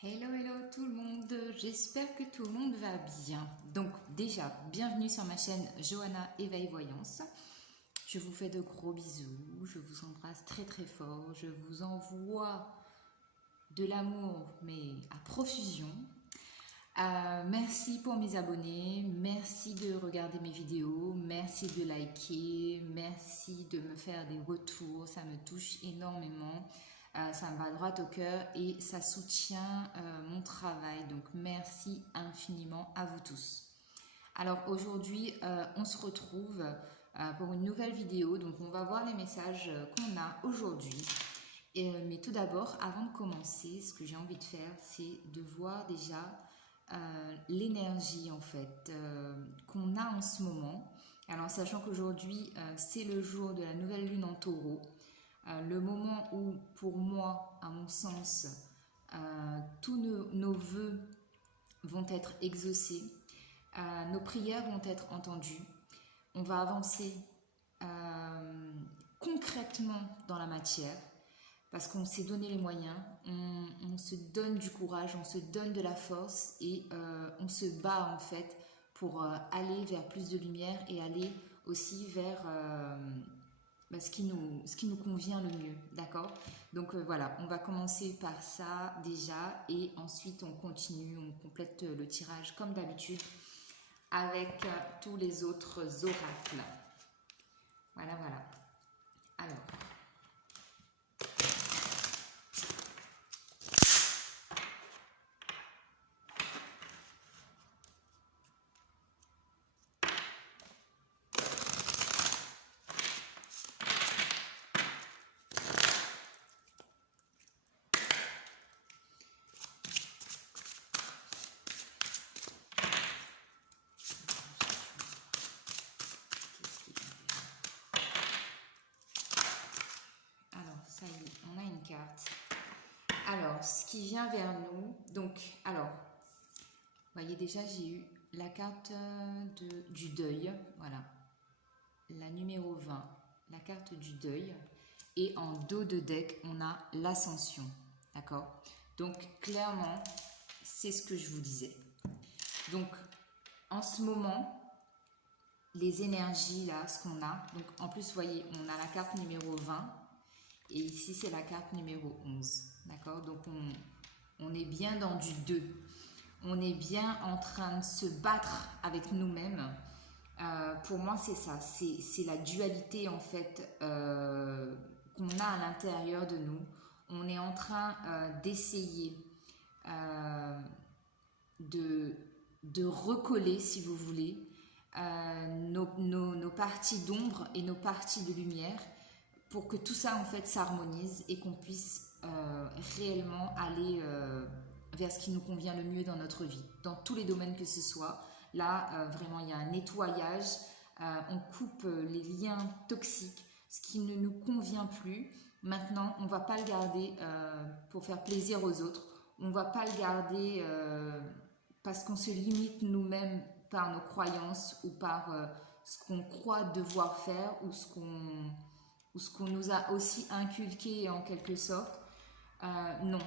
Hello, hello tout le monde, j'espère que tout le monde va bien. Donc déjà, bienvenue sur ma chaîne Johanna Éveil Voyance. Je vous fais de gros bisous, je vous embrasse très très fort, je vous envoie de l'amour mais à profusion. Merci pour mes abonnés, merci de regarder mes vidéos, merci de liker, merci de me faire des retours, ça me touche énormément. Ça me va droit au cœur et ça soutient mon travail. Donc merci infiniment à vous tous. Alors aujourd'hui, on se retrouve pour une nouvelle vidéo. Donc on va voir les messages qu'on a aujourd'hui. Mais tout d'abord, avant de commencer, ce que j'ai envie de faire, c'est de voir déjà l'énergie en fait qu'on a en ce moment. Alors sachant qu'aujourd'hui, c'est le jour de la nouvelle lune en taureau. Le moment où, pour moi, à mon sens, tous nos vœux vont être exaucés, nos prières vont être entendues, on va avancer concrètement dans la matière, parce qu'on s'est donné les moyens, on se donne du courage, on se donne de la force et on se bat en fait pour aller vers plus de lumière et aller aussi vers ce qui nous convient le mieux, d'accord? Donc voilà, on va commencer par ça déjà et ensuite on continue, on complète le tirage comme d'habitude avec tous les autres oracles. Voilà, voilà. Alors, ça y est, on a une carte. Alors, ce qui vient vers nous, donc, alors, vous voyez déjà, j'ai eu la carte du deuil, voilà, la numéro 20, la carte du deuil, et en dos de deck, on a l'ascension, d'accord? Donc, clairement, c'est ce que je vous disais. Donc, en ce moment, les énergies, là, ce qu'on a, donc en plus, vous voyez, on a la carte numéro 20, et ici, c'est la carte numéro 11. D'accord? Donc, on est bien dans du 2. On est bien en train de se battre avec nous-mêmes. Pour moi, c'est ça. C'est la dualité, en fait, qu'on a à l'intérieur de nous. On est en train d'essayer de recoller, si vous voulez, nos parties d'ombre et nos parties de lumière pour que tout ça en fait s'harmonise et qu'on puisse réellement aller vers ce qui nous convient le mieux dans notre vie, dans tous les domaines que ce soit. Là, vraiment, il y a un nettoyage, on coupe les liens toxiques, ce qui ne nous convient plus. Maintenant, on ne va pas le garder pour faire plaisir aux autres, on ne va pas le garder parce qu'on se limite nous-mêmes par nos croyances ou par ce qu'on croit devoir faire ou ce qu'on nous a aussi inculqué en quelque sorte. Non,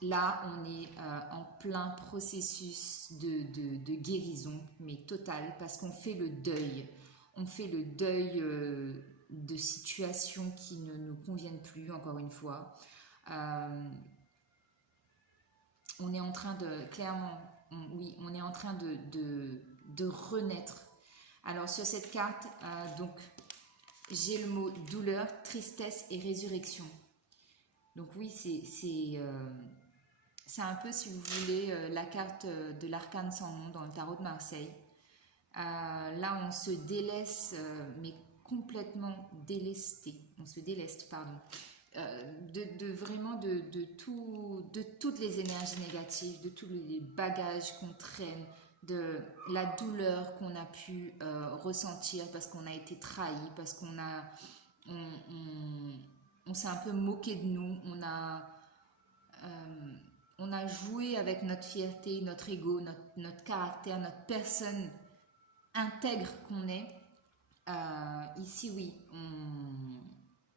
là on est en plein processus de guérison, mais total, parce qu'on fait le deuil. On fait le deuil de situations qui ne nous conviennent plus, encore une fois. On est en train de, clairement, oui, on est en train de renaître. Alors sur cette carte, donc j'ai le mot douleur, tristesse et résurrection. Donc oui, c'est un peu, si vous voulez, la carte de l'arcane sans nom dans le tarot de Marseille. Là, on se délaisse, mais complètement délesté. On se déleste, pardon. Vraiment de toutes les énergies négatives, de tous les bagages qu'on traîne, de la douleur qu'on a pu ressentir parce qu'on a été trahi, parce qu'on a on s'est un peu moqué de nous, on a joué avec notre fierté, notre ego, notre caractère, notre personne intègre qu'on est. Ici, oui,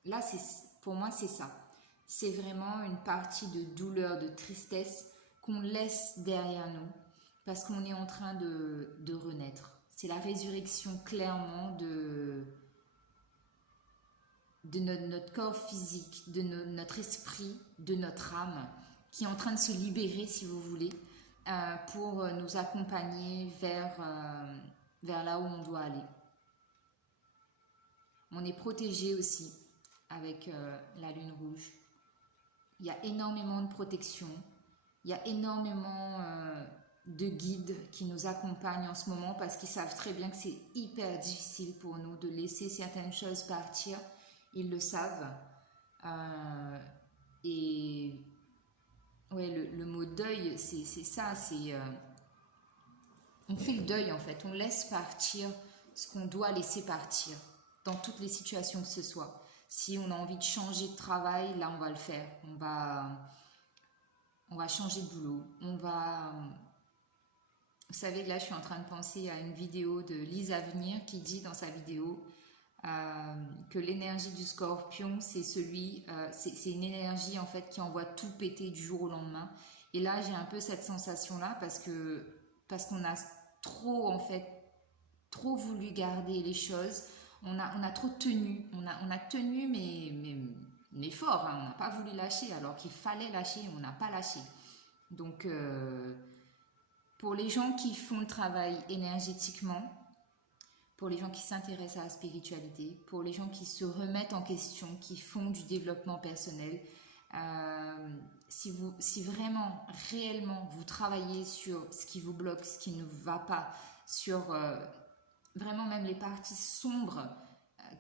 là, pour moi, c'est ça. C'est vraiment une partie de douleur, de tristesse, qu'on laisse derrière nous, parce qu'on est en train de renaître. C'est la résurrection clairement de notre corps physique, de notre esprit, de notre âme, qui est en train de se libérer, si vous voulez, pour nous accompagner vers là où on doit aller. On est protégé aussi avec la lune rouge. Il y a énormément de protection, il y a énormément de guides qui nous accompagnent en ce moment parce qu'ils savent très bien que c'est hyper difficile pour nous de laisser certaines choses partir. Ils le savent. Et ouais, le mot deuil, c'est ça. On fait le deuil en fait. On laisse partir ce qu'on doit laisser partir dans toutes les situations que ce soit. Si on a envie de changer de travail, là on va le faire. On va changer de boulot. Vous savez, là je suis en train de penser à une vidéo de Lise Avenir qui dit dans sa vidéo que l'énergie du scorpion, c'est une énergie en fait qui envoie tout péter du jour au lendemain. Et là, j'ai un peu cette sensation-là parce qu'on a trop voulu garder les choses. On a trop tenu. On a tenu, mais fort. Hein. On n'a pas voulu lâcher alors qu'il fallait lâcher. On n'a pas lâché. Donc, pour les gens qui font le travail énergétiquement, pour les gens qui s'intéressent à la spiritualité, pour les gens qui se remettent en question, qui font du développement personnel, si vraiment, réellement, vous travaillez sur ce qui vous bloque, ce qui ne va pas, sur vraiment même les parties sombres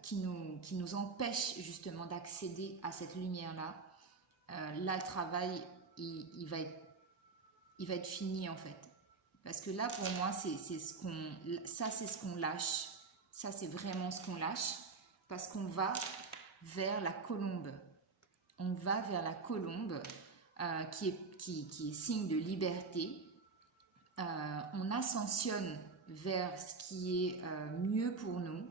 qui nous empêchent justement d'accéder à cette lumière-là, là, le travail, il va être fini en fait. Parce que là, pour moi, c'est ce qu'on lâche. Ça, c'est vraiment ce qu'on lâche. Parce qu'on va vers la colombe. On va vers la colombe qui est signe de liberté. On ascensionne vers ce qui est mieux pour nous.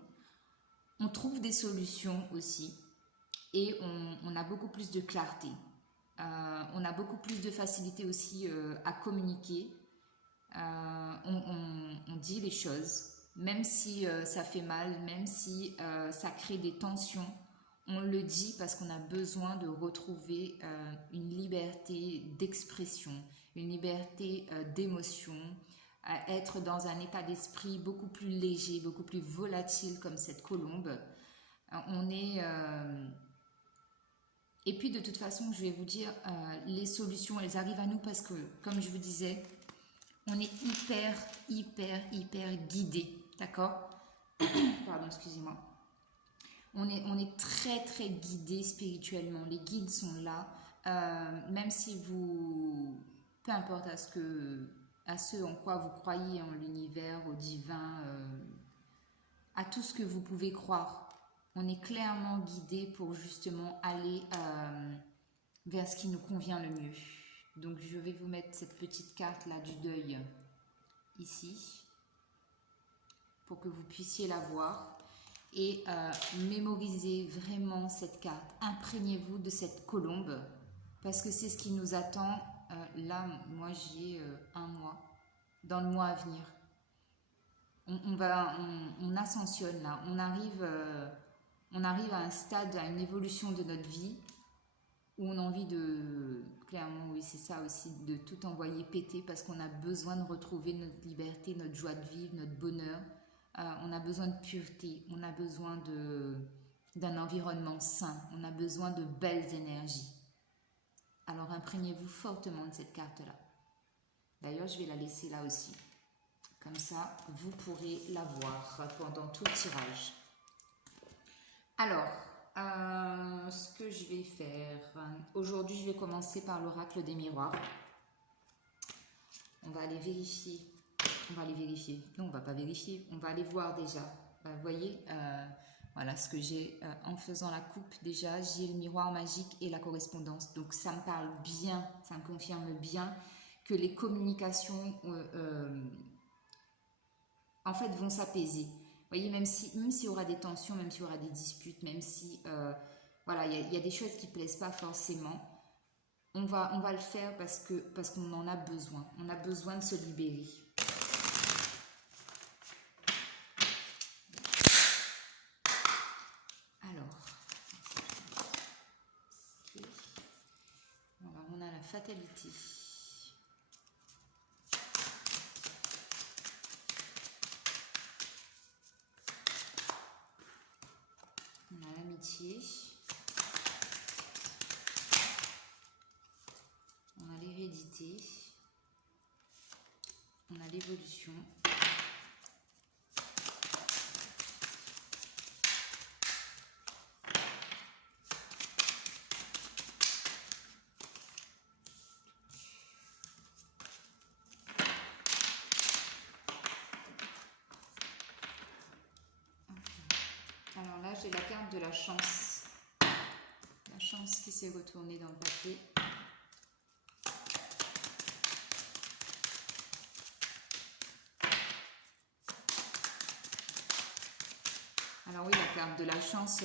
On trouve des solutions aussi. Et on a beaucoup plus de clarté. On a beaucoup plus de facilité aussi à communiquer. On dit les choses, même si ça fait mal, même si ça crée des tensions, on le dit parce qu'on a besoin de retrouver une liberté d'expression, une liberté d'émotion, être dans un état d'esprit beaucoup plus léger, beaucoup plus volatile comme cette colombe. Et puis de toute façon, je vais vous dire, les solutions, elles arrivent à nous parce que, comme je vous disais, on est hyper guidé, d'accord? Pardon, excusez-moi. On est très guidé spirituellement. Les guides sont là. Même si peu importe à ce en quoi vous croyez, en l'univers, au divin, à tout ce que vous pouvez croire, on est clairement guidé pour justement aller vers ce qui nous convient le mieux. Donc je vais vous mettre cette petite carte là du deuil ici pour que vous puissiez la voir et mémorisez vraiment cette carte. Imprégnez-vous de cette colombe parce que c'est ce qui nous attend. Là, moi j'ai un mois, dans le mois à venir. On ascensionne là, on arrive à un stade, à une évolution de notre vie où on a envie clairement, oui, c'est ça aussi, de tout envoyer péter parce qu'on a besoin de retrouver notre liberté, notre joie de vivre, notre bonheur. On a besoin de pureté, on a besoin d'un environnement sain, on a besoin de belles énergies. Alors imprégnez-vous fortement de cette carte-là. D'ailleurs, je vais la laisser là aussi. Comme ça, vous pourrez la voir pendant tout le tirage. Alors, ce que je vais faire, aujourd'hui je vais commencer par l'oracle des miroirs. On va aller vérifier, non on va pas vérifier, on va aller voir déjà. Vous voyez, voilà ce que j'ai en faisant la coupe déjà, j'ai le miroir magique et la correspondance. Donc ça me parle bien, ça me confirme bien que les communications en fait vont s'apaiser. Vous voyez, même s'il y aura des tensions, même s'il y aura des disputes, même si voilà, il y a des choses qui ne plaisent pas forcément, on va le faire parce qu'on en a besoin. On a besoin de se libérer. Alors, on a la fatalité. On a l'amitié. On a l'hérédité. On a l'évolution. Alors là, j'ai la carte de la chance. La chance qui s'est retournée dans le papier. Alors oui, la carte de la chance,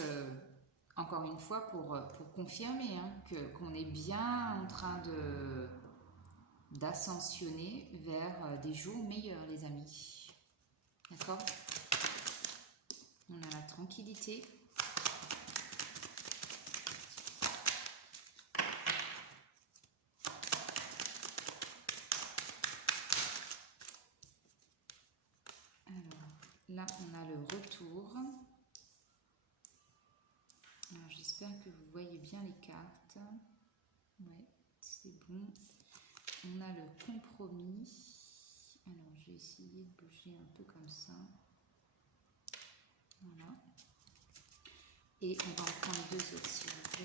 encore une fois, pour confirmer hein, qu'on est bien en train d'ascensionner vers des jours meilleurs, les amis. D'accord? On a la tranquillité. Alors, là, on a le retour. J'espère que vous voyez bien les cartes. Ouais, c'est bon. On a le compromis. Alors, je vais essayer de bouger un peu comme ça. Voilà. Et on va en prendre deux autres, s'il vous plaît.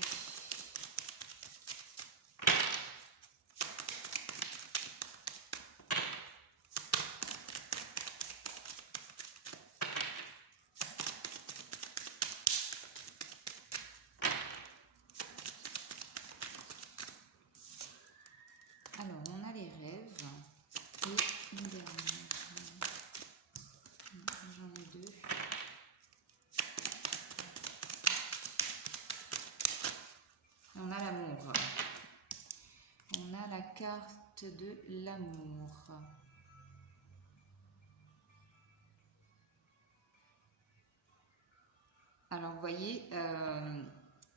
Alors, on a les rêves. Et une dernière. J'en ai deux. On a l'amour. On a la carte de l'amour. Alors, vous voyez,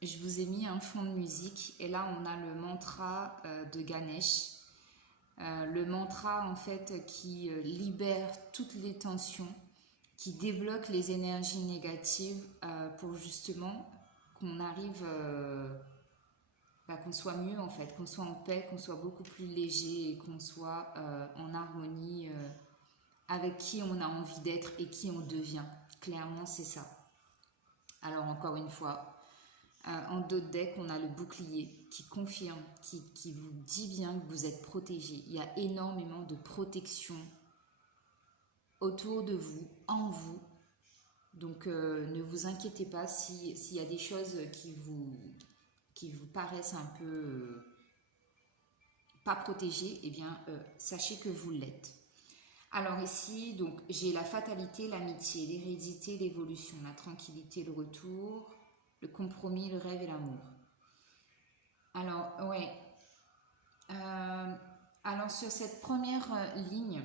je vous ai mis un fond de musique et là, on a le mantra de Ganesh. Le mantra, en fait, qui libère toutes les tensions, qui débloque les énergies négatives pour justement qu'on arrive... qu'on soit mieux en fait, qu'on soit en paix, qu'on soit beaucoup plus léger et qu'on soit en harmonie avec qui on a envie d'être et qui on devient. Clairement, c'est ça. Alors encore une fois, en dos de deck, on a le bouclier qui confirme, qui vous dit bien que vous êtes protégé. Il y a énormément de protection autour de vous, en vous. Donc ne vous inquiétez pas s'il y a des choses qui vous paraissent un peu pas protégées, eh bien, sachez que vous l'êtes. Alors ici, donc j'ai la fatalité, l'amitié, l'hérédité, l'évolution, la tranquillité, le retour, le compromis, le rêve et l'amour. Alors, ouais. Alors sur cette première ligne,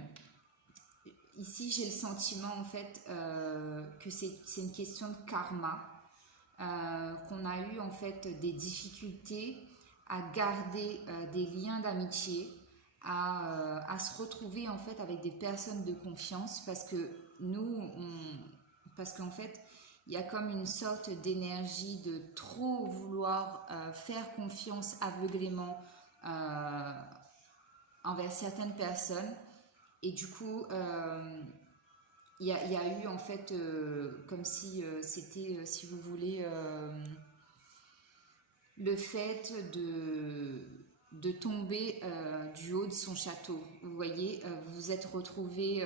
ici j'ai le sentiment en fait que c'est une question de karma. Qu'on a eu en fait des difficultés à garder des liens d'amitié, à se retrouver en fait avec des personnes de confiance parce que parce qu'en fait il y a comme une sorte d'énergie de trop vouloir faire confiance aveuglément envers certaines personnes et du coup il y a eu en fait comme si c'était, si vous voulez, le fait de tomber du haut de son château. Vous voyez, vous vous êtes retrouvé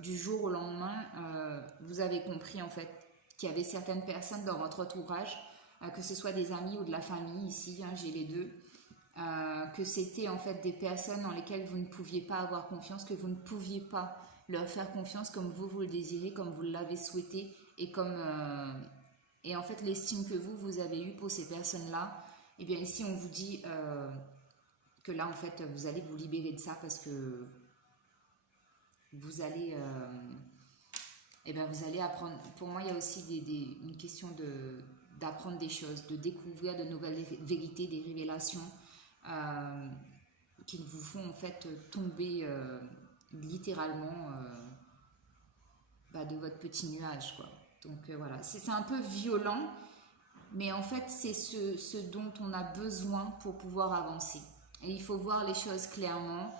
du jour au lendemain, vous avez compris en fait qu'il y avait certaines personnes dans votre entourage, que ce soit des amis ou de la famille, ici hein, j'ai les deux, que c'était en fait des personnes en lesquelles vous ne pouviez pas avoir confiance, que vous ne pouviez pas leur faire confiance comme vous le désirez, comme vous l'avez souhaité et et en fait l'estime que vous avez eue pour ces personnes-là, et bien ici on vous dit que là, en fait, vous allez vous libérer de ça parce que vous allez, vous allez apprendre. Pour moi, il y a aussi une question d'apprendre des choses, de découvrir de nouvelles vérités, des révélations qui vous font en fait tomber littéralement de votre petit nuage, quoi. Donc voilà, c'est un peu violent, mais en fait, c'est ce dont on a besoin pour pouvoir avancer. Et il faut voir les choses clairement.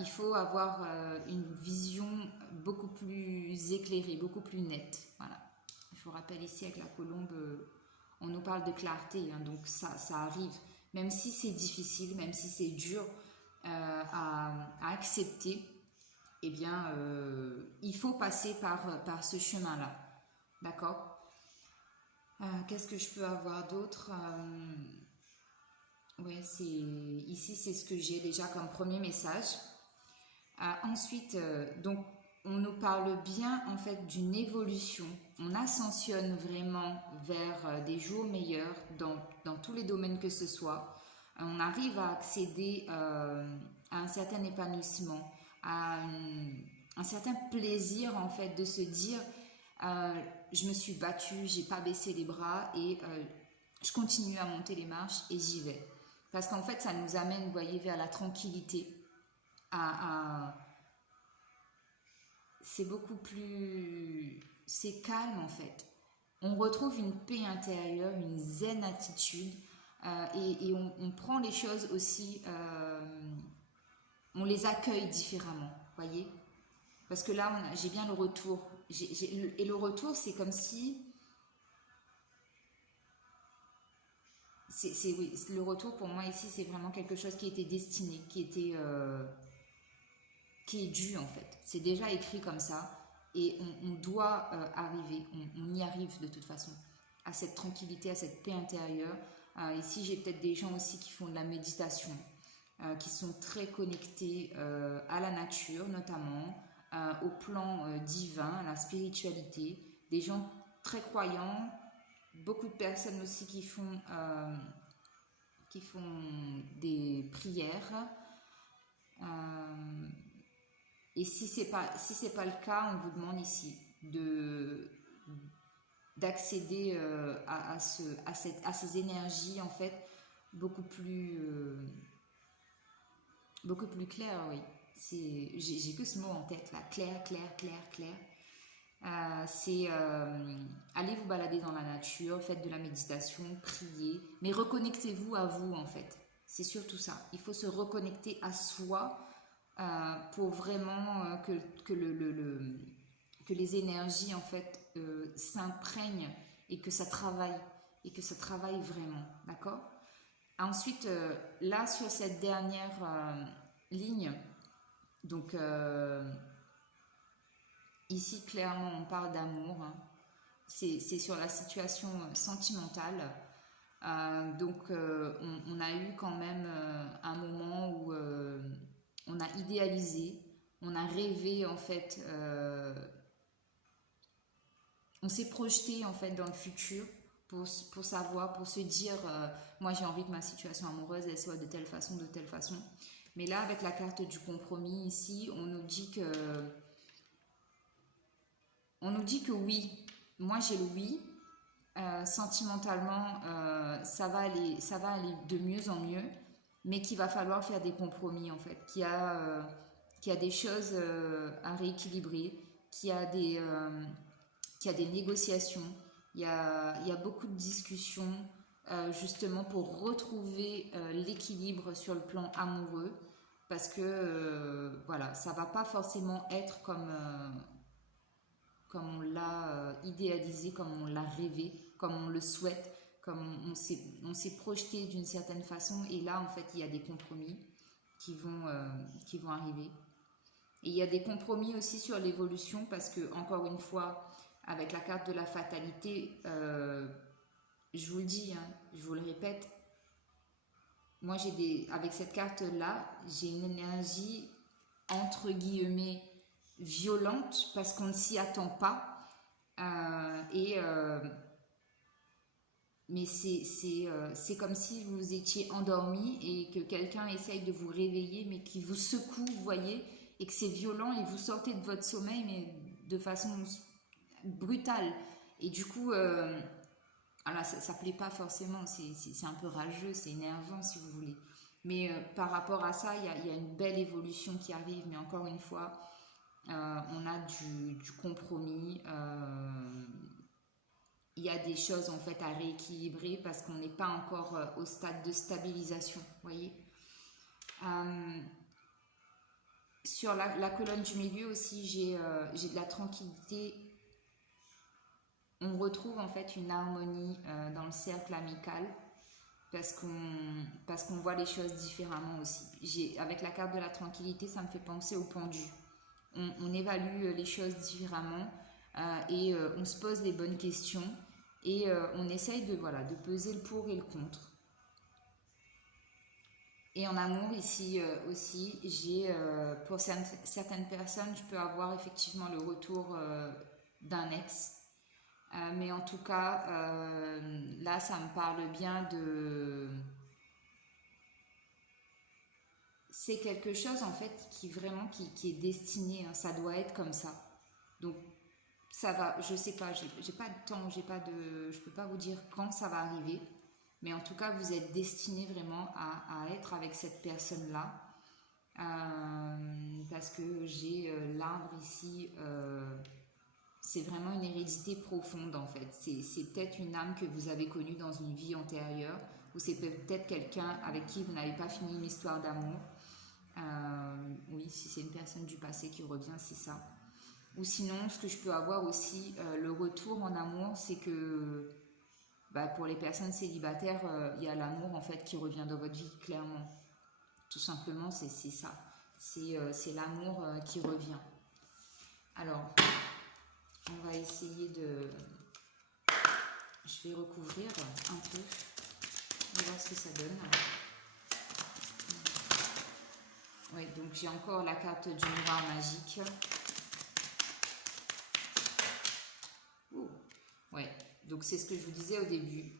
Il faut avoir une vision beaucoup plus éclairée, beaucoup plus nette. Voilà. Je vous rappelle ici avec la colombe, on nous parle de clarté, hein, donc ça arrive. Même si c'est difficile, même si c'est dur à accepter, eh bien, il faut passer par ce chemin-là. D'accord ? Qu'est-ce que je peux avoir d'autre ? Oui, ici, c'est ce que j'ai déjà comme premier message. Ensuite, donc, on nous parle bien en fait d'une évolution. On ascensionne vraiment vers des jours meilleurs dans tous les domaines que ce soit. On arrive à accéder à un certain épanouissement, à un certain plaisir en fait de se dire je me suis battue, j'ai pas baissé les bras et je continue à monter les marches et j'y vais. Parce qu'en fait, ça nous amène, vous voyez, vers la tranquillité. C'est beaucoup plus... C'est calme, en fait. On retrouve une paix intérieure, une zen attitude. Et on prend les choses aussi... on les accueille différemment, vous voyez. Parce que là, j'ai bien le retour. Et le retour, c'est comme si... Oui, le retour pour moi ici, c'est vraiment quelque chose qui était destiné, qui est dû en fait. C'est déjà écrit comme ça et on doit arriver, on y arrive de toute façon, à cette tranquillité, à cette paix intérieure. Ici, j'ai peut-être des gens aussi qui font de la méditation, qui sont très connectés à la nature notamment, au plan divin, à la spiritualité, des gens très croyants. Beaucoup de personnes aussi qui font des prières. Et si c'est pas le cas, on vous demande ici d'accéder à ces énergies en fait beaucoup plus claires, oui. J'ai que ce mot en tête là, clair. C'est allez vous balader dans la nature, faites de la méditation, priez, mais reconnectez-vous à vous en fait. C'est surtout ça. Il faut se reconnecter à soi pour vraiment que les énergies en fait s'imprègnent et que ça travaille vraiment, d'accord. Ensuite, là sur cette dernière ligne, donc ici, clairement, on parle d'amour. Hein. C'est sur la situation sentimentale. Donc, on a eu quand même un moment où on a idéalisé, on a rêvé, en fait. On s'est projeté, en fait, dans le futur pour savoir, pour se dire moi, j'ai envie que ma situation amoureuse, elle soit de telle façon. Mais là, avec la carte du compromis, ici, on nous dit que oui, moi j'ai le oui, sentimentalement ça va aller de mieux en mieux, mais qu'il va falloir faire des compromis en fait, qu'il y a des choses à rééquilibrer, qu'il y a des négociations, il y a beaucoup de discussions justement pour retrouver l'équilibre sur le plan amoureux, parce que voilà, ça va pas forcément être comme on l'a idéalisé, comme on l'a rêvé, comme on le souhaite, comme on s'est projeté d'une certaine façon. Et là, en fait, il y a des compromis qui vont arriver. Et il y a des compromis aussi sur l'évolution parce que, encore une fois, avec la carte de la fatalité, je vous le dis, hein, je vous le répète, moi, avec cette carte-là, j'ai une énergie, entre guillemets, violente parce qu'on ne s'y attend pas mais c'est comme si vous étiez endormi et que quelqu'un essaye de vous réveiller, mais qui vous secoue, vous voyez, et que c'est violent et vous sortez de votre sommeil, mais de façon brutale. Et du coup, alors ça plaît pas forcément, c'est un peu rageux, c'est énervant si vous voulez. Mais par rapport à ça, il y a une belle évolution qui arrive, mais encore une fois, on a du compromis. Il y a des choses en fait à rééquilibrer parce qu'on n'est pas encore au stade de stabilisation, vous voyez. Sur la colonne du milieu aussi, j'ai de la tranquillité. On retrouve en fait une harmonie dans le cercle amical parce qu'on voit les choses différemment aussi. Avec la carte de la tranquillité, ça me fait penser au pendu. On évalue les choses différemment et on se pose les bonnes questions et on essaye de peser le pour et le contre. Et en amour ici aussi, pour certaines personnes, je peux avoir effectivement le retour d'un ex. Mais en tout cas, là, ça me parle bien de... C'est quelque chose en fait qui est destiné, hein, ça doit être comme ça. Donc ça va, je sais pas, j'ai pas de temps, je peux pas vous dire quand ça va arriver, mais en tout cas vous êtes destiné vraiment à être avec cette personne-là, parce que j'ai l'arbre ici, c'est vraiment une hérédité profonde en fait, c'est peut-être une âme que vous avez connue dans une vie antérieure, ou c'est peut-être quelqu'un avec qui vous n'avez pas fini une histoire d'amour. Oui, si c'est une personne du passé qui revient, c'est ça. Ou sinon, ce que je peux avoir aussi, le retour en amour, c'est que pour les personnes célibataires, il y a l'amour en fait qui revient dans votre vie, clairement. Tout simplement, c'est ça. C'est l'amour qui revient. Alors, on va essayer de... Je vais recouvrir un peu. On va voir ce que ça donne. Oui, donc j'ai encore la carte du miroir magique. Ouais, donc c'est ce que je vous disais au début.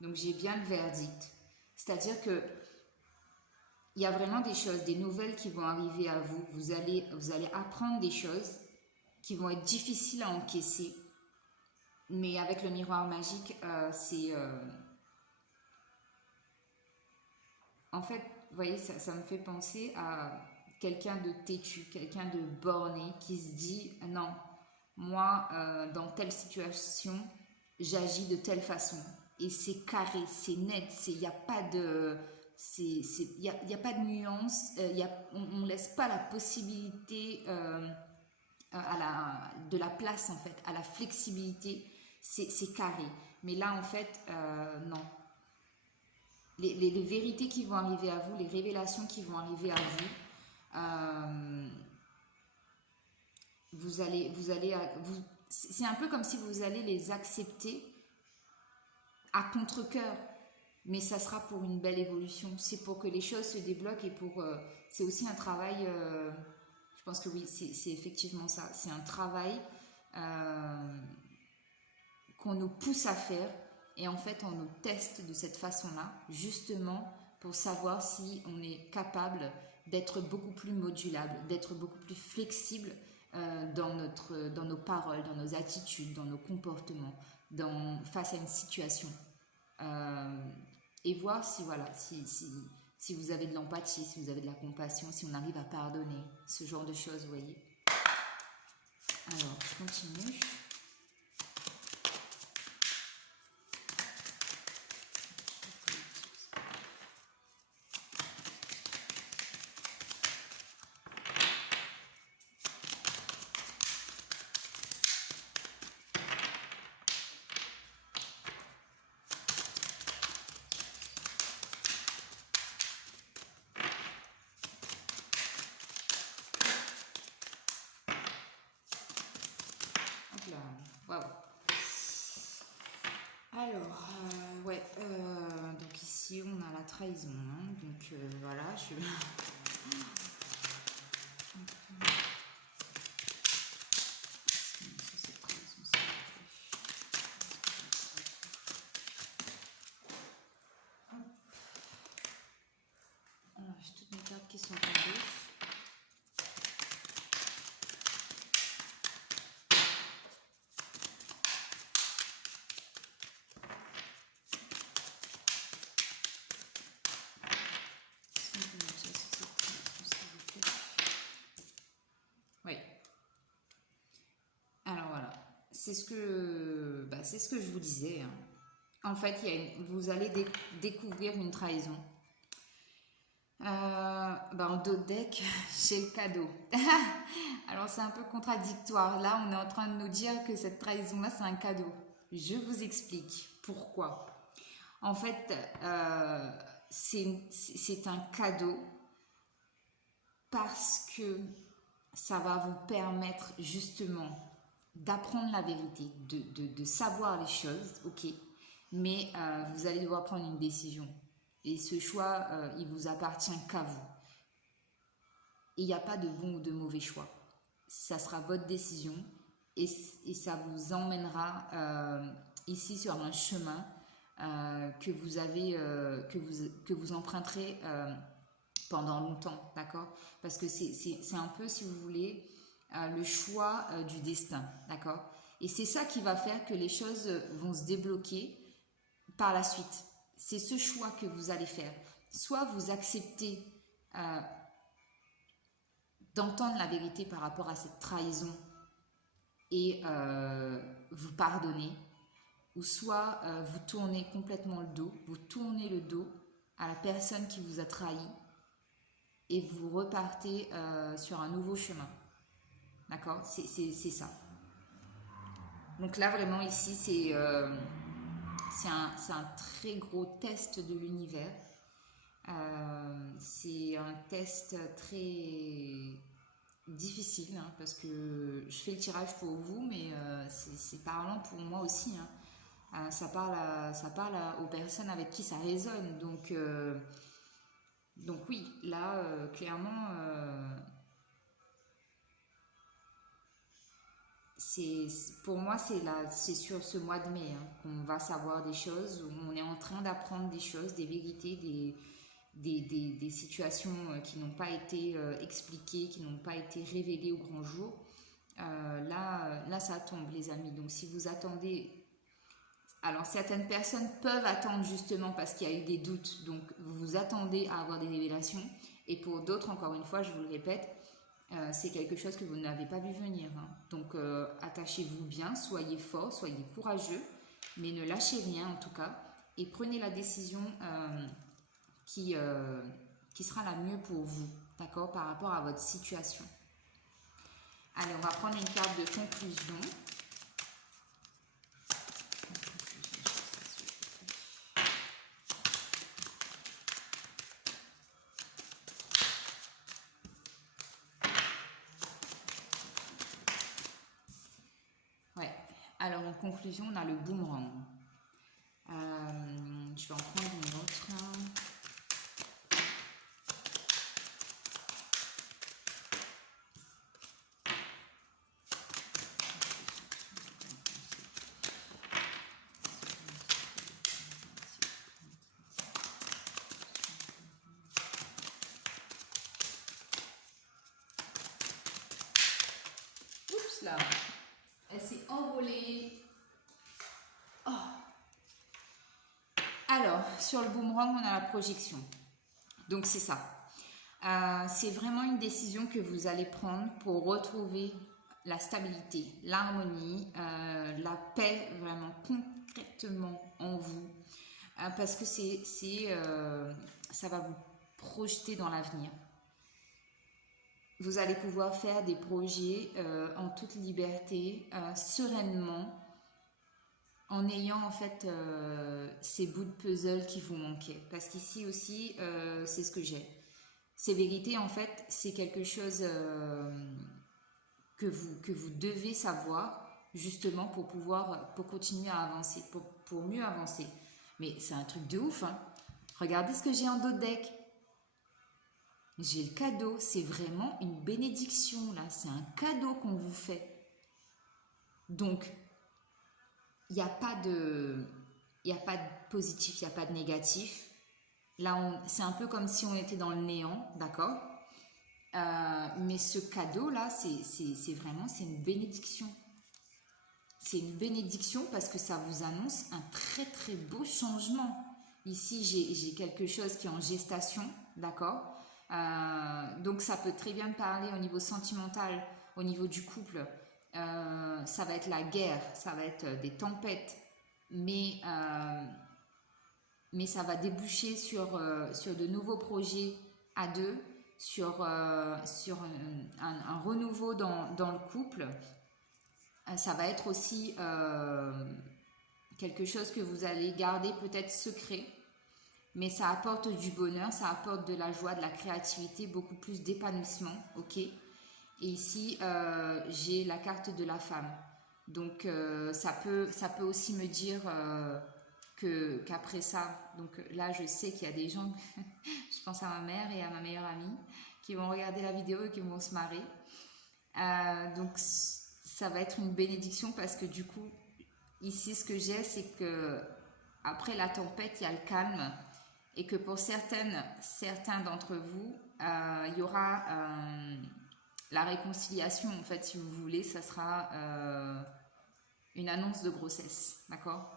Donc j'ai bien le verdict. C'est-à-dire que il y a vraiment des choses, des nouvelles qui vont arriver à vous. Vous allez apprendre des choses qui vont être difficiles à encaisser. Mais avec le miroir magique, c'est... En fait, vous voyez, ça me fait penser à quelqu'un de têtu, quelqu'un de borné qui se dit « Non, moi, dans telle situation, j'agis de telle façon. » Et c'est carré, c'est net, il n'y a pas de... Il y a pas de nuance, on ne laisse pas la possibilité de la place en fait, à la flexibilité, c'est carré. Mais là en fait, non. Les vérités qui vont arriver à vous, les révélations qui vont arriver à vous, c'est un peu comme si vous allez les accepter à contre-cœur, mais ça sera pour une belle évolution. C'est pour que les choses se débloquent et c'est aussi un travail. Je pense que oui, c'est effectivement ça. C'est un travail qu'on nous pousse à faire. Et en fait, on nous teste de cette façon-là, justement pour savoir si on est capable d'être beaucoup plus modulable, d'être beaucoup plus flexible dans nos paroles, dans nos attitudes, dans nos comportements, face à une situation. Et voir si, voilà, si vous avez de l'empathie, si vous avez de la compassion, si on arrive à pardonner, ce genre de choses, vous voyez. Alors, je continue. Waouh. Alors, ouais, donc ici on a la trahison, hein, donc voilà, c'est ce que je vous disais, hein. En fait, vous allez découvrir une trahison. En dos de deck, j'ai le cadeau. Alors c'est un peu contradictoire. Là, on est en train de nous dire que cette trahison-là, c'est un cadeau. Je vous explique pourquoi. En fait, c'est un cadeau parce que ça va vous permettre justement d'apprendre la vérité, de savoir les choses, ok, mais vous allez devoir prendre une décision. Et ce choix, il vous appartient qu'à vous. Il n'y a pas de bon ou de mauvais choix. Ça sera votre décision et ça vous emmènera ici sur un chemin que vous emprunterez pendant longtemps, d'accord? Parce que c'est un peu, si vous voulez, le choix du destin, d'accord? Et c'est ça qui va faire que les choses vont se débloquer par la suite. C'est ce choix que vous allez faire. Soit vous acceptez d'entendre la vérité par rapport à cette trahison et vous pardonnez, ou soit vous tournez complètement le dos, vous tournez le dos à la personne qui vous a trahi et vous repartez sur un nouveau chemin. D'accord? C'est ça. Donc là, vraiment, ici, c'est un très gros test de l'univers. C'est un test très difficile, hein, parce que je fais le tirage pour vous, mais c'est parlant pour moi aussi, hein. Ça parle aux personnes avec qui ça résonne. Donc oui, là, clairement, pour moi, c'est sur ce mois de mai, hein, qu'on va savoir des choses, où on est en train d'apprendre des choses, des vérités, des situations qui n'ont pas été expliquées, qui n'ont pas été révélées au grand jour. Là, ça tombe, les amis. Donc, si vous attendez... Alors, certaines personnes peuvent attendre justement parce qu'il y a eu des doutes. Donc, vous attendez à avoir des révélations. Et pour d'autres, encore une fois, je vous le répète, c'est quelque chose que vous n'avez pas vu venir, hein. Donc, attachez-vous bien, soyez fort, soyez courageux, mais ne lâchez rien en tout cas. Et prenez la décision qui sera la mieux pour vous, d'accord, par rapport à votre situation. Allez, on va prendre une carte de conclusion. Ouais, alors en conclusion, on a le boomerang. Je vais en prendre une autre. Oups là, elle s'est envolée. Oh. Alors, sur le boomerang, on a la projection. Donc c'est ça. C'est vraiment une décision que vous allez prendre pour retrouver la stabilité, l'harmonie, la paix vraiment concrètement en vous. Parce que ça va vous projeter dans l'avenir. Vous allez pouvoir faire des projets en toute liberté, sereinement, en ayant en fait ces bouts de puzzle qui vous manquaient. Parce qu'ici aussi, c'est ce que j'ai. Ces vérités, en fait, c'est quelque chose que vous devez savoir, justement, pour continuer à avancer, pour mieux avancer. Mais c'est un truc de ouf, hein. Regardez ce que j'ai en dos de deck. J'ai le cadeau, c'est vraiment une bénédiction, là. C'est un cadeau qu'on vous fait. Donc, il n'y a pas de positif, il n'y a pas de négatif. Là, c'est un peu comme si on était dans le néant, d'accord? Mais ce cadeau-là, c'est vraiment, c'est une bénédiction. C'est une bénédiction parce que ça vous annonce un très très beau changement. Ici, j'ai quelque chose qui est en gestation, d'accord? Donc ça peut très bien parler au niveau sentimental, au niveau du couple. ça va être la guerre, ça va être des tempêtes, mais ça va déboucher sur de nouveaux projets à deux, sur un renouveau dans le couple. Ça va être aussi quelque chose que vous allez garder peut-être secret, mais ça apporte du bonheur, ça apporte de la joie, de la créativité, beaucoup plus d'épanouissement, ok. Et ici, j'ai la carte de la femme. Donc, ça peut aussi me dire qu'après ça, donc là, je sais qu'il y a des gens, je pense à ma mère et à ma meilleure amie, qui vont regarder la vidéo et qui vont se marrer. Donc, ça va être une bénédiction parce que du coup, ici, ce que j'ai, c'est que après la tempête, il y a le calme et que pour certains d'entre vous, il y aura la réconciliation, en fait, si vous voulez, ça sera une annonce de grossesse, d'accord?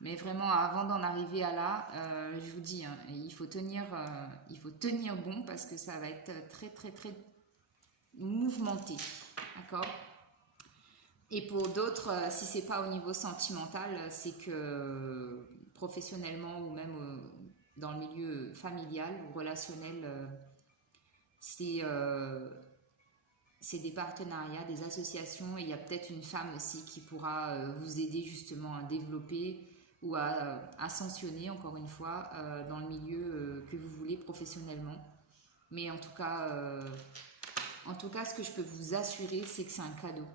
Mais vraiment, avant d'en arriver à là, je vous dis, hein, il faut tenir bon parce que ça va être très, très, très mouvementé, d'accord? Et pour d'autres, si c'est pas au niveau sentimental, c'est que professionnellement ou même dans le milieu familial ou relationnel, c'est des partenariats, des associations, et il y a peut-être une femme aussi qui pourra vous aider justement à développer ou à ascensionner, encore une fois, dans le milieu que vous voulez professionnellement. Mais en tout cas, ce que je peux vous assurer, c'est que c'est un cadeau.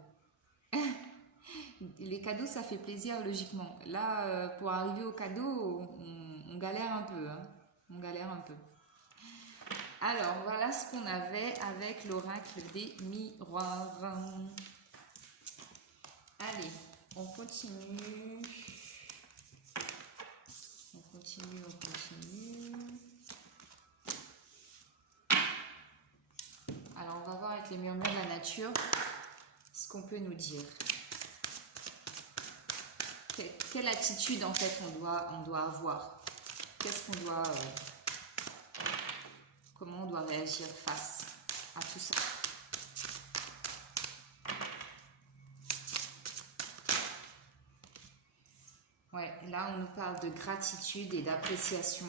Les cadeaux, ça fait plaisir logiquement. Là, pour arriver au cadeau, on galère un peu. Hein. On galère un peu. Alors, voilà ce qu'on avait avec l'oracle des miroirs. Allez, on continue. On continue. Alors, on va voir avec les murmures de la nature ce qu'on peut nous dire. Quelle attitude en fait on doit avoir? Qu'est-ce qu'on doit... comment on doit réagir face à tout ça? Ouais, là on nous parle de gratitude et d'appréciation.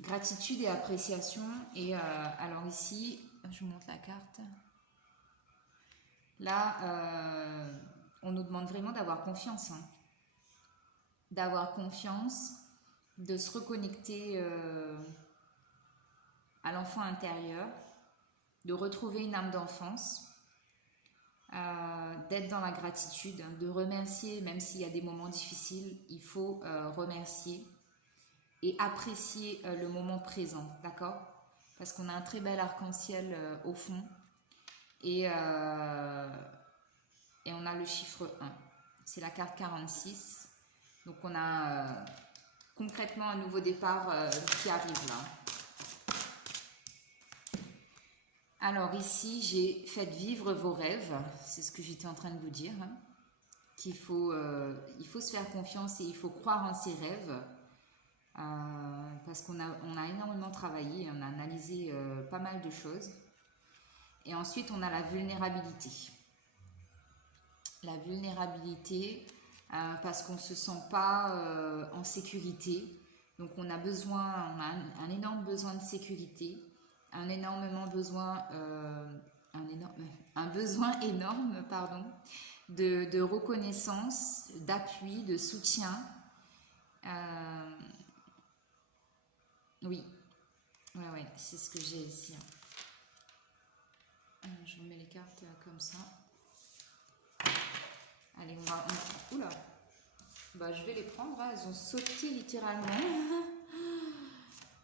Gratitude et appréciation. Et alors ici, je vous montre la carte. Là, on nous demande vraiment d'avoir confiance. Hein. D'avoir confiance, de se reconnecter à l'enfant intérieur, de retrouver une âme d'enfance, d'être dans la gratitude, de remercier, même s'il y a des moments difficiles, il faut remercier et apprécier le moment présent, d'accord? Parce qu'on a un très bel arc-en-ciel au fond. Et on a le chiffre 1. C'est la carte 46. Donc on a concrètement un nouveau départ qui arrive là. Alors ici, j'ai fait vivre vos rêves. C'est ce que j'étais en train de vous dire. Hein, qu'il faut, il faut se faire confiance et il faut croire en ses rêves. Parce qu'on a énormément travaillé, on a analysé pas mal de choses. Et ensuite, on a la vulnérabilité. La vulnérabilité, parce qu'on ne se sent pas en sécurité. Donc, on a un énorme besoin de sécurité, un besoin énorme, pardon, de reconnaissance, d'appui, de soutien. Oui, ouais, c'est ce que j'ai ici. Je remets les cartes comme ça. Allez, oula. Bah, je vais les prendre. Hein. Elles ont sauté littéralement.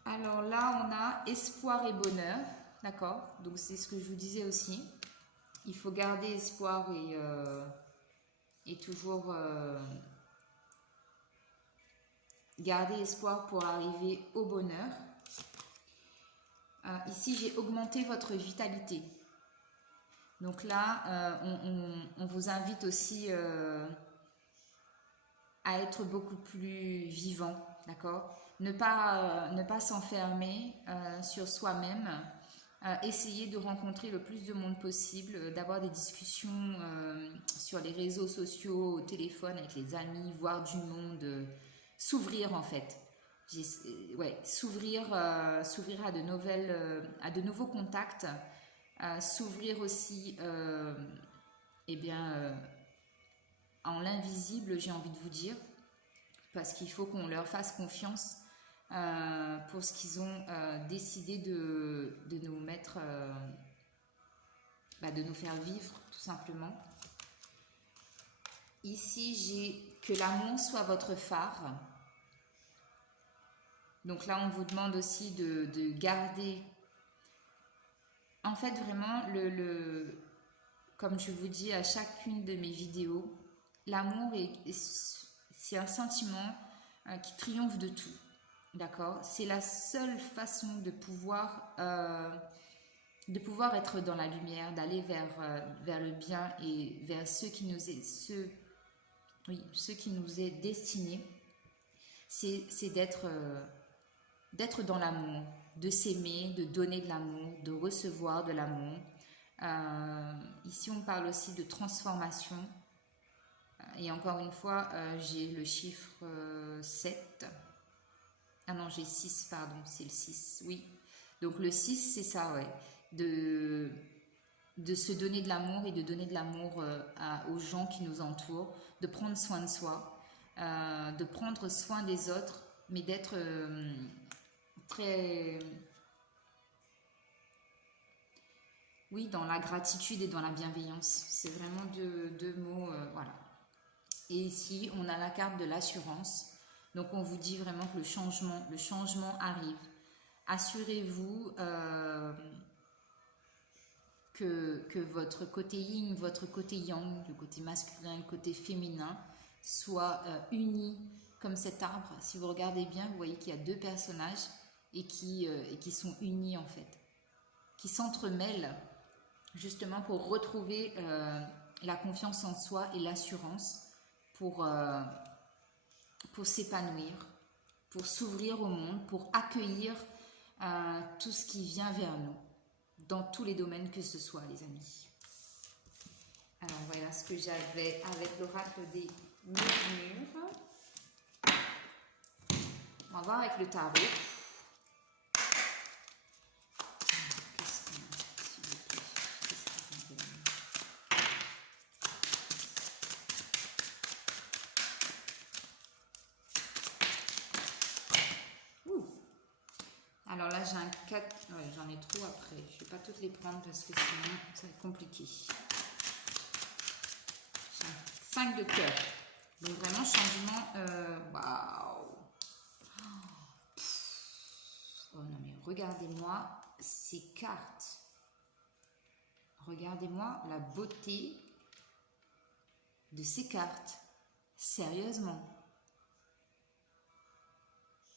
Alors là, on a espoir et bonheur. D'accord? Donc, c'est ce que je vous disais aussi. Il faut garder espoir et toujours garder espoir pour arriver au bonheur. Ici, j'ai augmenté votre vitalité. Donc là, on vous invite aussi à être beaucoup plus vivant, d'accord? Ne pas s'enfermer sur soi-même, Essayez de rencontrer le plus de monde possible, d'avoir des discussions sur les réseaux sociaux, au téléphone, avec les amis, voir du monde, s'ouvrir en fait. Ouais, s'ouvrir à de nouveaux contacts, s'ouvrir aussi en l'invisible, j'ai envie de vous dire, parce qu'il faut qu'on leur fasse confiance pour ce qu'ils ont décidé de nous mettre, de nous faire vivre, tout simplement. Ici, j'ai que l'amour soit votre phare. Donc là, on vous demande aussi de garder, en fait, vraiment, comme je vous dis à chacune de mes vidéos, l'amour, c'est un sentiment qui triomphe de tout. D'accord? C'est la seule façon de pouvoir être dans la lumière, d'aller vers le bien et vers ce qui nous est destiné. C'est d'être dans l'amour, de s'aimer, de donner de l'amour, de recevoir de l'amour. Ici, on parle aussi de transformation. Et encore une fois, j'ai le chiffre 7. Ah non, j'ai 6, pardon, c'est le 6, oui. Donc le 6, c'est ça, ouais. De se donner de l'amour et de donner de l'amour aux gens qui nous entourent, de prendre soin de soi, de prendre soin des autres, mais d'être très... Oui, dans la gratitude et dans la bienveillance. C'est vraiment deux mots, voilà. Et ici, on a la carte de l'assurance. Donc, on vous dit vraiment que le changement arrive. Assurez-vous que votre côté yin, votre côté yang, le côté masculin, le côté féminin, soit unis comme cet arbre. Si vous regardez bien, vous voyez qu'il y a deux personnages et qui sont unis en fait, qui s'entremêlent justement pour retrouver la confiance en soi et l'assurance pour s'épanouir, pour s'ouvrir au monde, pour accueillir tout ce qui vient vers nous, dans tous les domaines que ce soit, les amis. Alors voilà ce que j'avais avec l'oracle des murmures. On va voir avec le tarot. Alors là, j'ai un 4, ouais, j'en ai trop après. Je ne vais pas toutes les prendre parce que sinon, ça va être compliqué. J'ai un 5 de cœur. Donc vraiment, changement, waouh. Oh non, mais regardez-moi ces cartes. Regardez-moi la beauté de ces cartes. Sérieusement.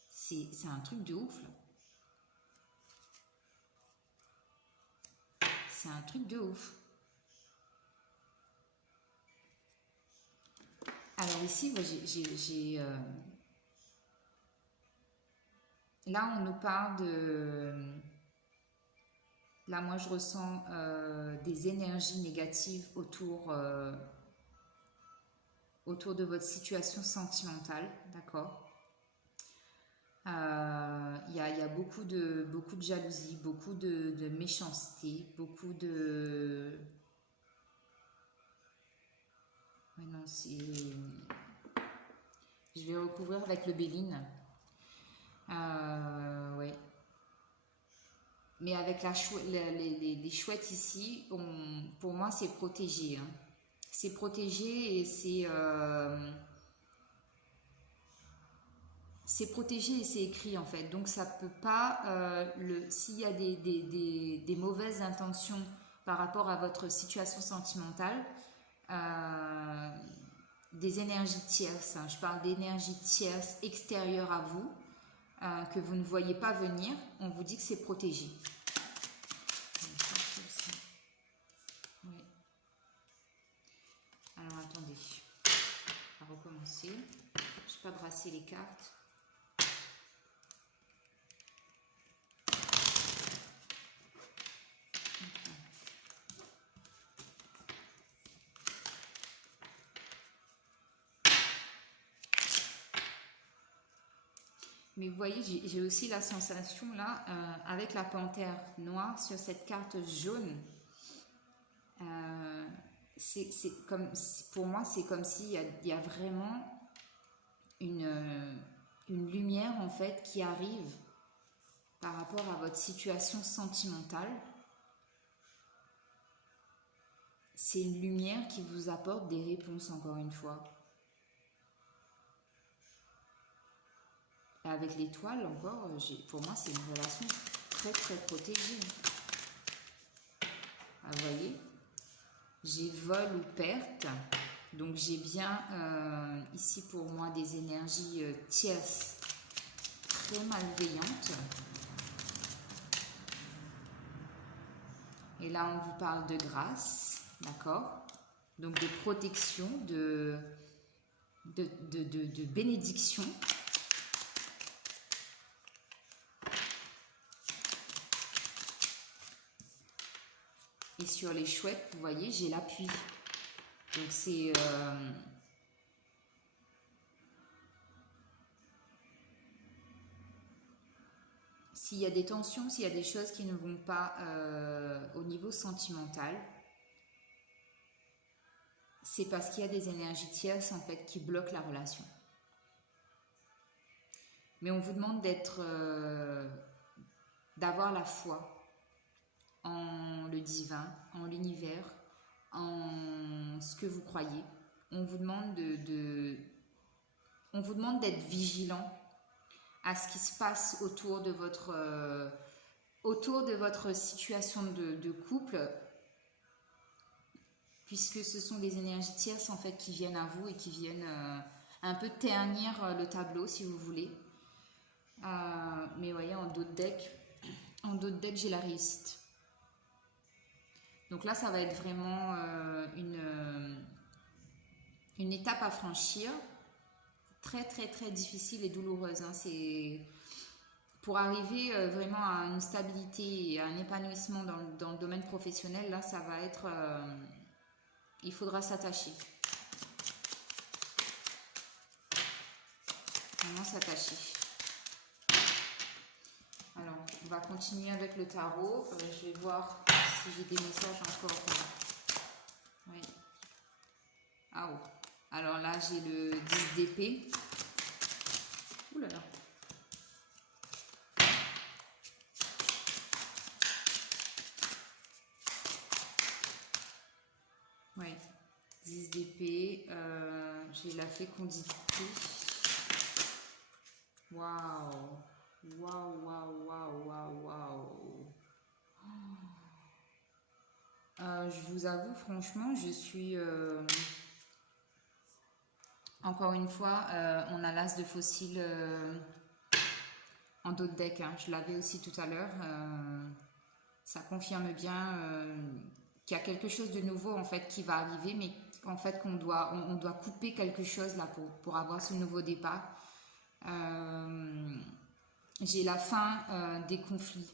C'est un truc de ouf, là. C'est un truc de ouf. Alors ici, j'ai là, on nous parle de... Là, moi, je ressens des énergies négatives autour de votre situation sentimentale, d'accord? Il y a beaucoup de jalousie, beaucoup de méchanceté, beaucoup de... Ouais, non, c'est... Je vais recouvrir avec le Béline. Ouais. Mais avec les chouettes ici, pour moi, c'est protégé. Hein. C'est protégé et c'est protégé et c'est écrit en fait. Donc ça peut pas, s'il y a des mauvaises intentions par rapport à votre situation sentimentale, des énergies tierces, hein, je parle d'énergies tierces extérieures à vous, que vous ne voyez pas venir, on vous dit que c'est protégé. Oui. Alors attendez, on va recommencer. Je ne vais pas brasser les cartes. Mais vous voyez, j'ai aussi la sensation là, avec la panthère noire sur cette carte jaune, c'est comme, pour moi, c'est comme s'il y a vraiment une lumière en fait qui arrive par rapport à votre situation sentimentale. C'est une lumière qui vous apporte des réponses, encore une fois. Et avec l'étoile, encore, pour moi, c'est une relation très très protégée. Ah, vous voyez, j'ai vol ou perte. Donc j'ai bien ici pour moi des énergies tierces très malveillantes. Et là, on vous parle de grâce, d'accord? Donc de protection, de bénédiction. Et sur les chouettes, vous voyez, j'ai l'appui. Donc c'est... s'il y a des tensions, s'il y a des choses qui ne vont pas au niveau sentimental, c'est parce qu'il y a des énergies tierces en fait qui bloquent la relation. Mais on vous demande d'avoir la foi en le divin, en l'univers, en ce que vous croyez. On vous demande d'être vigilant à ce qui se passe autour de votre situation de couple, puisque ce sont des énergies tierces en fait qui viennent à vous et qui viennent un peu ternir le tableau si vous voulez. Mais voyez, en dos de deck, j'ai la réussite. Donc là, ça va être vraiment une étape à franchir, très très très difficile et douloureuse. Hein. C'est pour arriver vraiment à une stabilité et à un épanouissement dans le domaine professionnel. Là, ça va être, il faudra s'attacher. Vraiment s'attacher. Alors, on va continuer avec le tarot. Je vais voir si j'ai des messages encore. Oui. Ah oh. Alors là, j'ai le 10 d'épée. Ouh là là. Oui. 10 d'épée. J'ai la fécondité. Waouh. Waouh, waouh, waouh, waouh, waouh. Je vous avoue, franchement, je suis... encore une fois, on a l'as de fossile en dos de deck. Hein. Je l'avais aussi tout à l'heure. Ça confirme bien qu'il y a quelque chose de nouveau en fait qui va arriver, mais en fait on doit couper quelque chose là pour avoir ce nouveau départ. J'ai la fin des conflits.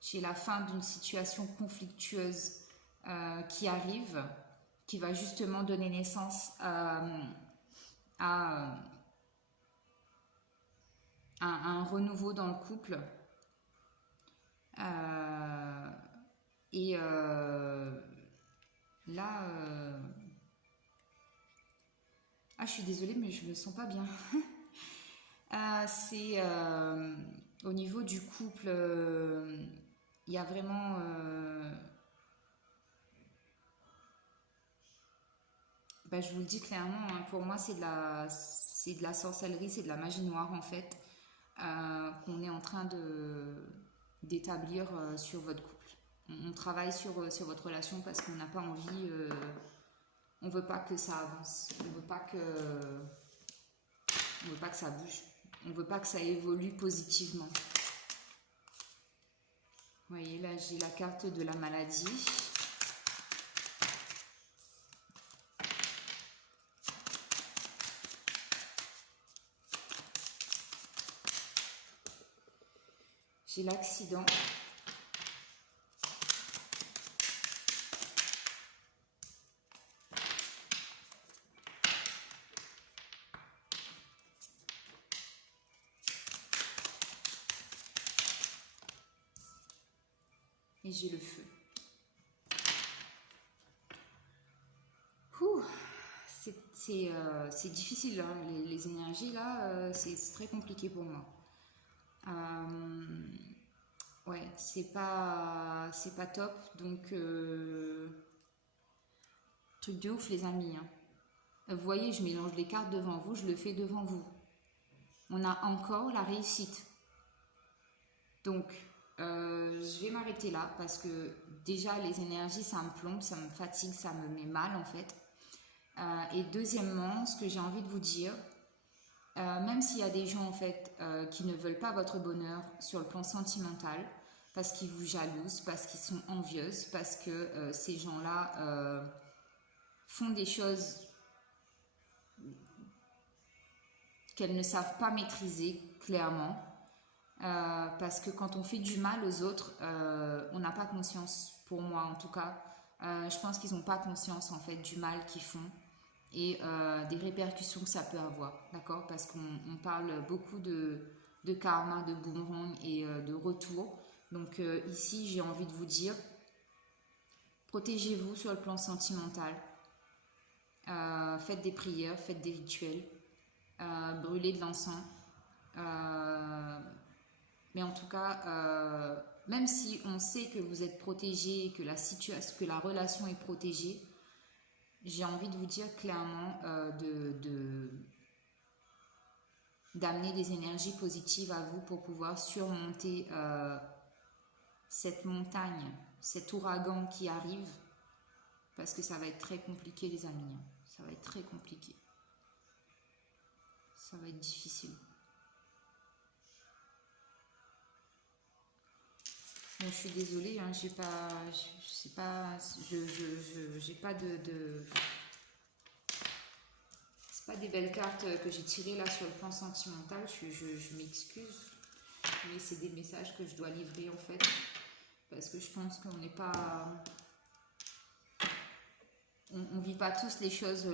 J'ai la fin d'une situation conflictueuse qui arrive, qui va justement donner naissance à un renouveau dans le couple. Et là, je suis désolée, mais je me sens pas bien. C'est au niveau du couple, il y a vraiment je vous le dis clairement, hein, pour moi c'est de la sorcellerie, c'est de la magie noire en fait, qu'on est en train d'établir sur votre couple. On travaille sur votre relation parce qu'on n'a pas envie, on veut pas que ça avance, on veut pas que ça bouge, on veut pas que ça évolue positivement. Vous voyez, là j'ai la carte de la maladie. J'ai l'accident. Et j'ai le feu. Ouh, c'est difficile, hein. Les énergies là, c'est très compliqué pour moi. Ouais, c'est pas top. Donc, truc de ouf, les amis, hein. Vous voyez, je mélange les cartes devant vous, je le fais devant vous. On a encore la réussite. Donc, je vais m'arrêter là parce que déjà, les énergies, ça me plombe, ça me fatigue, ça me met mal en fait. Et deuxièmement, ce que j'ai envie de vous dire, même s'il y a des gens en fait qui ne veulent pas votre bonheur sur le plan sentimental, parce qu'ils vous jalousent, parce qu'ils sont envieuses, parce que ces gens-là font des choses qu'elles ne savent pas maîtriser clairement, parce que quand on fait du mal aux autres, on n'a pas conscience, pour moi en tout cas, je pense qu'ils n'ont pas conscience en fait du mal qu'ils font et des répercussions que ça peut avoir, d'accord? Parce qu'on parle beaucoup de karma, de boomerang et de retour. Donc ici, j'ai envie de vous dire, protégez-vous sur le plan sentimental, faites des prières, faites des rituels, brûlez de l'encens. Mais en tout cas, même si on sait que vous êtes protégé, que la relation est protégée, j'ai envie de vous dire clairement d'amener des énergies positives à vous pour pouvoir surmonter cette montagne, cet ouragan qui arrive, parce que ça va être très compliqué les amis, hein. Ça va être très compliqué, ça va être difficile. Bon, je suis désolée, hein, j'ai pas de c'est pas des belles cartes que j'ai tirées là sur le plan sentimental. Je m'excuse, mais c'est des messages que je dois livrer en fait, parce que je pense qu'on n'est pas, on vit pas tous les choses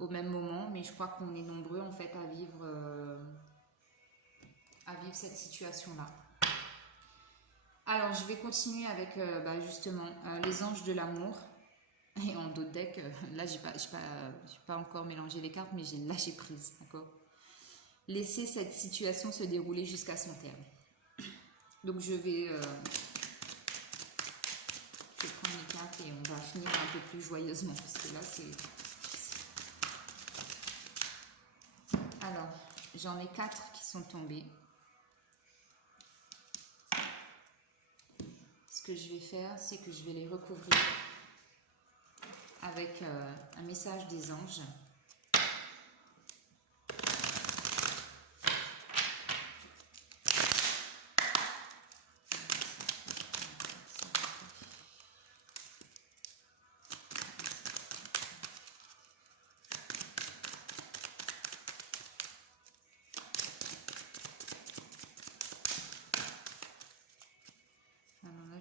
au même moment, mais je crois qu'on est nombreux en fait à vivre cette situation là. Alors, je vais continuer avec justement les anges de l'amour. Et en d'autres decks, là, j'ai pas encore mélangé les cartes, mais j'ai lâché prise, d'accord? Laissez cette situation se dérouler jusqu'à son terme. Donc, je vais prendre les cartes et on va finir un peu plus joyeusement, parce que là, c'est... Alors, j'en ai 4 qui sont tombés. Ce que je vais faire, c'est que je vais les recouvrir avec un message des anges.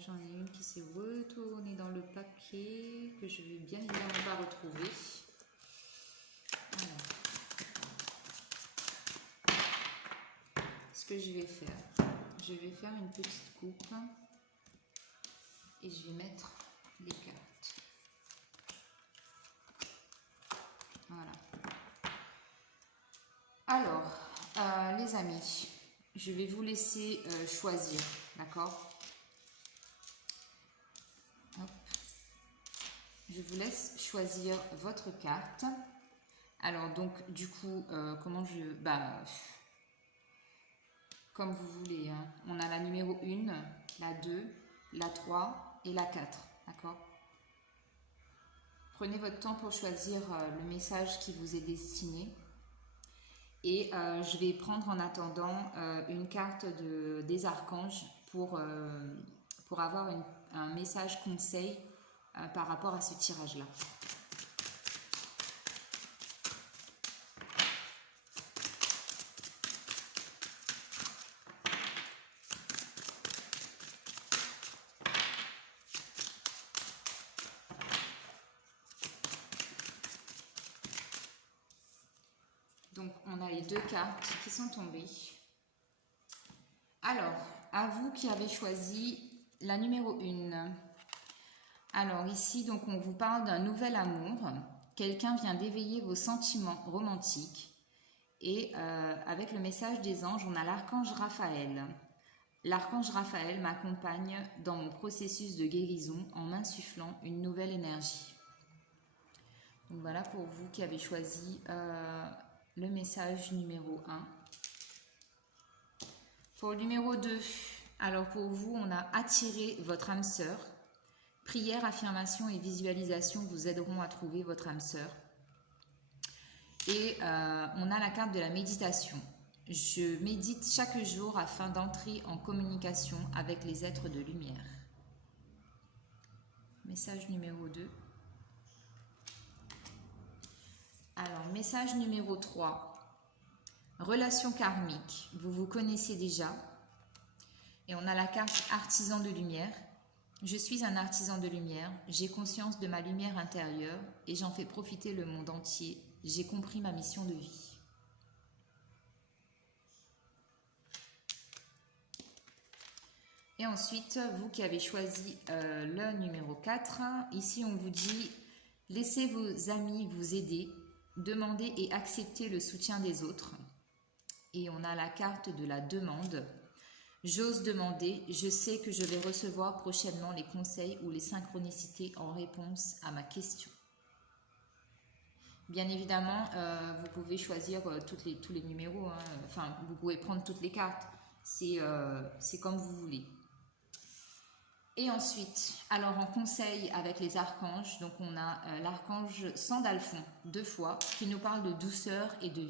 J'en ai une qui s'est retournée dans le paquet, que je vais bien évidemment pas retrouver. Alors. Ce que je vais faire une petite coupe et je vais mettre les cartes. Voilà. Alors, les amis, je vais vous laisser choisir, d'accord? Je vous laisse choisir votre carte. Alors donc du coup, comment je... comme vous voulez, hein. On a la numéro 1, la 2, la 3 et la 4, d'accord? Prenez votre temps pour choisir le message qui vous est destiné. Et je vais prendre en attendant une carte des archanges pour avoir un message conseil par rapport à ce tirage-là. Donc, on a les 2 cartes qui sont tombées. Alors, à vous qui avez choisi la numéro 1. Alors ici, donc, on vous parle d'un nouvel amour. Quelqu'un vient d'éveiller vos sentiments romantiques. Et avec le message des anges, on a l'archange Raphaël. L'archange Raphaël m'accompagne dans mon processus de guérison en m'insufflant une nouvelle énergie. Donc voilà pour vous qui avez choisi le message numéro 1. Pour le numéro 2, alors pour vous, on a attiré votre âme sœur. Prière, affirmation et visualisation vous aideront à trouver votre âme sœur. Et on a la carte de la méditation. Je médite chaque jour afin d'entrer en communication avec les êtres de lumière. Message numéro 2. Alors, message numéro 3. Relation karmique. Vous vous connaissez déjà. Et on a la carte artisan de lumière. Je suis un artisan de lumière. J'ai conscience de ma lumière intérieure et j'en fais profiter le monde entier. J'ai compris ma mission de vie. Et ensuite, vous qui avez choisi le numéro 4, ici on vous dit « Laissez vos amis vous aider, demandez et acceptez le soutien des autres. » Et on a la carte de la demande. « J'ose demander, je sais que je vais recevoir prochainement les conseils ou les synchronicités en réponse à ma question. » Bien évidemment, vous pouvez choisir tous les numéros, hein. Enfin, vous pouvez prendre toutes les cartes, c'est comme vous voulez. Et ensuite, alors en conseil avec les archanges, donc on a l'archange Sandalphon 2 fois qui nous parle de douceur et de